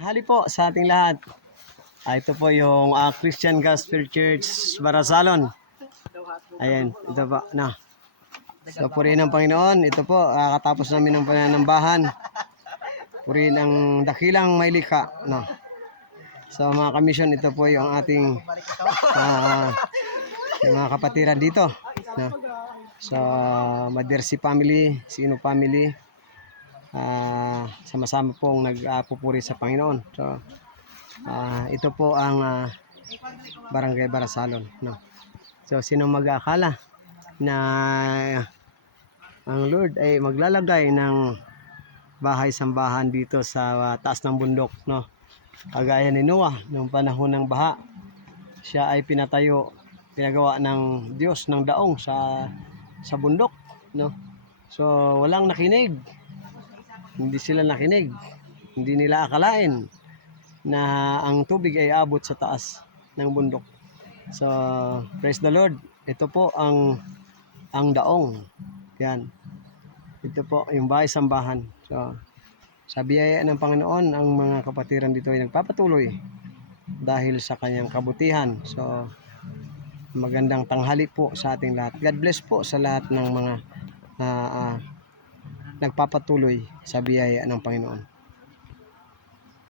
Hali po sa ating lahat. Ito po yung Christian Gospel Church Barasalon. Ayan, ito po na. So purihin ng Panginoon. Ito po, katapos namin ng pananambahan. Purihin ang dakilang may likha. No. So mga kamisyon, ito po yung ating yung mga kapatiran dito. No. So Madersi family, Sino family. Sama-sama pong nagpupuri sa Panginoon. So ito po ang Barangay Barasalon, no. So sino mag-aakala na ang Lord ay maglalagay ng bahay-sambahan dito sa taas ng bundok, no. Kagaya ni Noah noong panahon ng baha, siya ay pinagawa ng Diyos ng daong sa bundok, no. So walang nakinig. Hindi sila nakinig. Hindi nila akalain na ang tubig ay abot sa taas ng bundok. So, praise the Lord. Ito po ang daong. Yan. Ito po yung bahay-sambahan. So, sa biyaya ng Panginoon, ang mga kapatiran dito ay nagpapatuloy dahil sa kanyang kabutihan. So, magandang tanghali po sa ating lahat. God bless po sa lahat ng mga nagpapatuloy sa biyaya ng Panginoon.